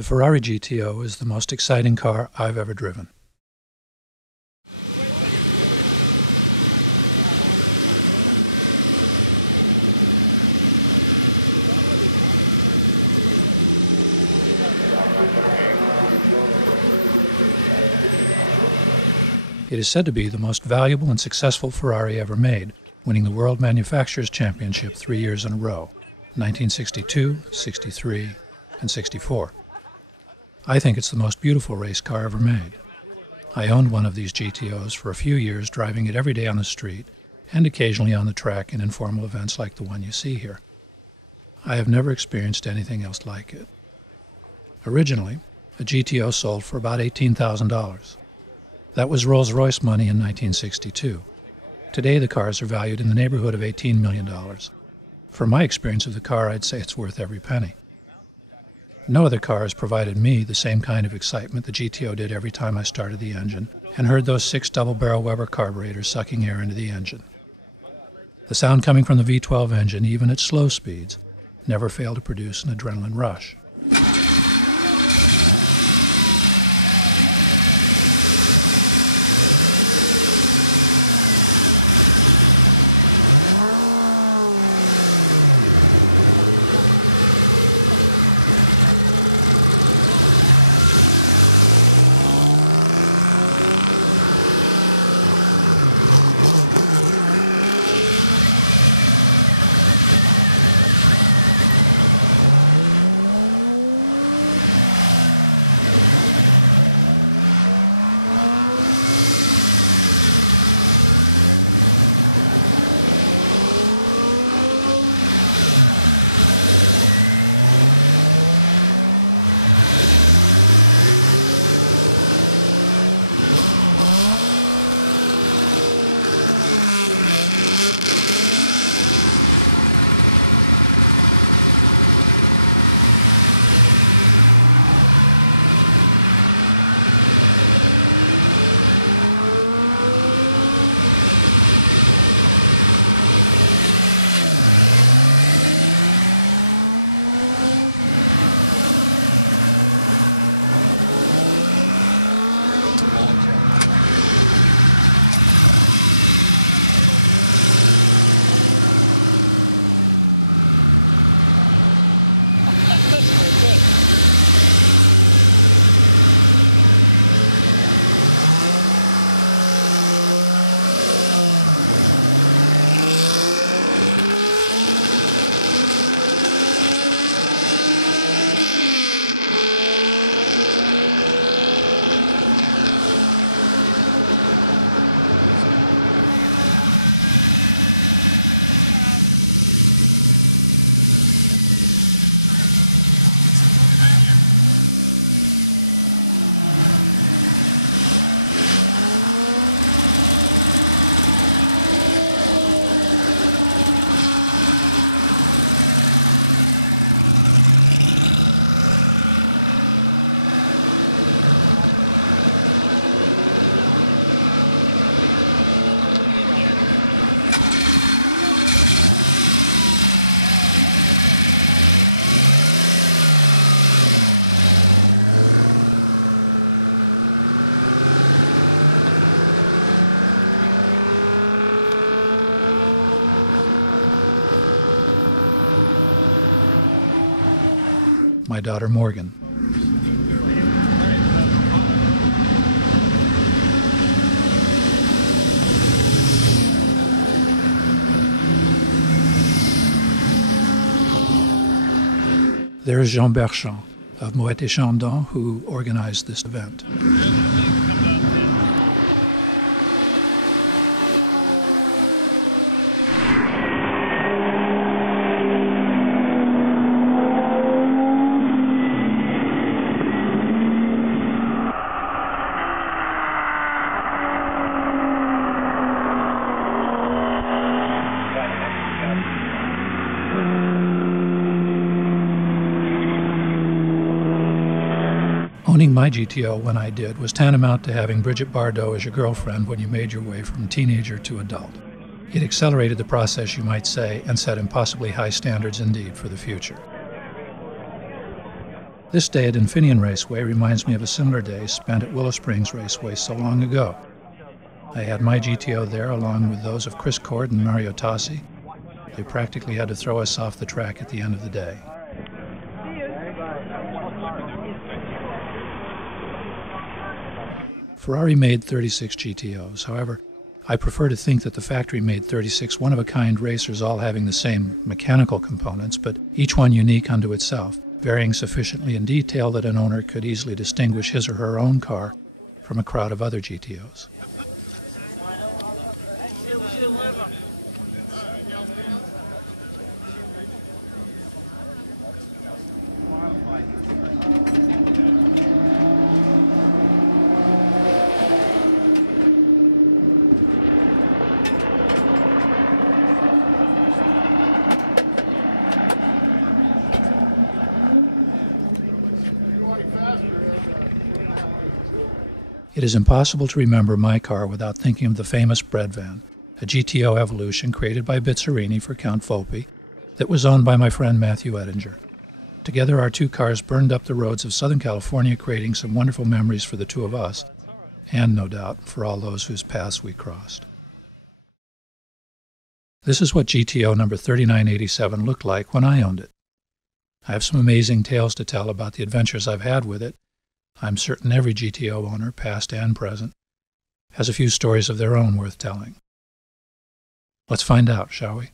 The Ferrari GTO is the most exciting car I've ever driven. It is said to be the most valuable and successful Ferrari ever made, winning the World Manufacturers' Championship 3 years in a row, 1962, 63, and 64. I think it's the most beautiful race car ever made. I owned one of these GTOs for a few years, driving it every day on the street and occasionally on the track in informal events like the one you see here. I have never experienced anything else like it. Originally, a GTO sold for about $18,000. That was Rolls-Royce money in 1962. Today the cars are valued in the neighborhood of $18 million. From my experience of the car, I'd say it's worth every penny. No other car has provided me the same kind of excitement the GTO did every time I started the engine and heard those 6 double-barrel Weber carburetors sucking air into the engine. The sound coming from the V12 engine, even at slow speeds, never failed to produce an adrenaline rush. My daughter Morgan. There is Jean Berchand of Moët et Chandon, who organized this event. Owning my GTO when I did was tantamount to having Brigitte Bardot as your girlfriend when you made your way from teenager to adult. It accelerated the process, you might say, and set impossibly high standards indeed for the future. This day at Infineon Raceway reminds me of a similar day spent at Willow Springs Raceway so long ago. I had my GTO there along with those of Chris Cord and Mario Tassi. They practically had to throw us off the track at the end of the day. Ferrari made 36 GTOs. However, I prefer to think that the factory made 36 one-of-a-kind racers all having the same mechanical components, but each one unique unto itself, varying sufficiently in detail that an owner could easily distinguish his or her own car from a crowd of other GTOs. It is impossible to remember my car without thinking of the famous bread van, a GTO Evolution created by Bizzarini for Count Volpi that was owned by my friend Matthew Ettinger. Together our two cars burned up the roads of Southern California, creating some wonderful memories for the two of us, and no doubt for all those whose paths we crossed. This is what GTO number 3987 looked like when I owned it. I have some amazing tales to tell about the adventures I've had with it. I'm certain every GTO owner, past and present, has a few stories of their own worth telling. Let's find out, shall we?